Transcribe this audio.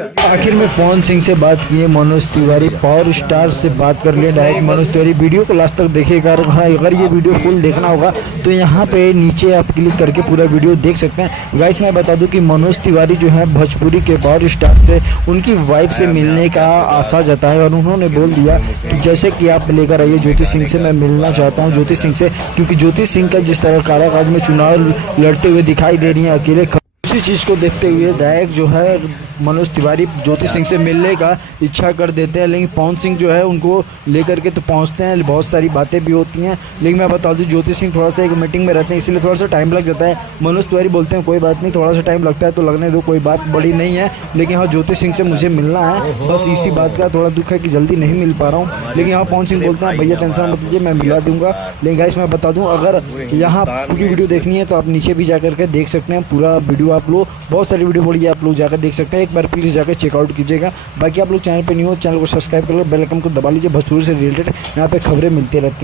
आखिर में पवन सिंह से बात किए मनोज तिवारी, पावर स्टार से बात कर लिए डायरेक्ट मनोज तिवारी। वीडियो को लास्ट तक देखिएगा, अगर ये वीडियो फुल देखना होगा तो यहाँ पे नीचे आप क्लिक करके पूरा वीडियो देख सकते हैं। गाइस मैं बता दूं कि मनोज तिवारी जो है भोजपुरी के पावर स्टार से उनकी वाइफ से मिलने का आशा जताया और उन्होंने बोल दिया कि जैसे कि आप लेकर आइए ज्योति सिंह से, मैं मिलना चाहता हूँ ज्योति सिंह से, क्योंकि ज्योति सिंह का जिस तरह काराकाज में चुनाव लड़ते हुए दिखाई दे रही है अकेले, उसी चीज़ को देखते हुए डायरेक्ट जो है मनोज तिवारी ज्योति सिंह से मिलने का इच्छा कर देते हैं। लेकिन पवन सिंह जो है उनको लेकर के तो पहुंचते हैं, बहुत सारी बातें भी होती हैं। लेकिन मैं बता दूं ज्योति सिंह थोड़ा सा एक मीटिंग में रहते हैं, इसलिए थोड़ा सा टाइम लग जाता है। मनोज तिवारी बोलते हैं कोई बात नहीं, थोड़ा सा टाइम लगता है तो लगने दो, कोई बात बड़ी नहीं है। लेकिन हाँ ज्योति सिंह से मुझे मिलना है, बस इसी बात का थोड़ा दुख है कि जल्दी नहीं मिल पा रहा हूँ। लेकिन यहाँ पवन सिंह बोलते हैं भैया टेंशन मत लीजिए, मैं मिला दूंगा। लेकिन गाइस मैं बता दूँ अगर यहाँ पूरी वीडियो देखनी है तो आप नीचे भी जाकर के देख सकते हैं पूरा वीडियो। आप लोग बहुत सारी वीडियो पड़ी है, आप लोग जाकर देख सकते हैं, एक बार प्लीज़ जाकर चेकआउट कीजिएगा। बाकी आप लोग चैनल पे न्यू हो, चैनल को सब्सक्राइब कर लो, बेल आइकन को दबा लीजिए। भोजपुरी से रिलेटेड यहाँ पे खबरें मिलती रहती हैं।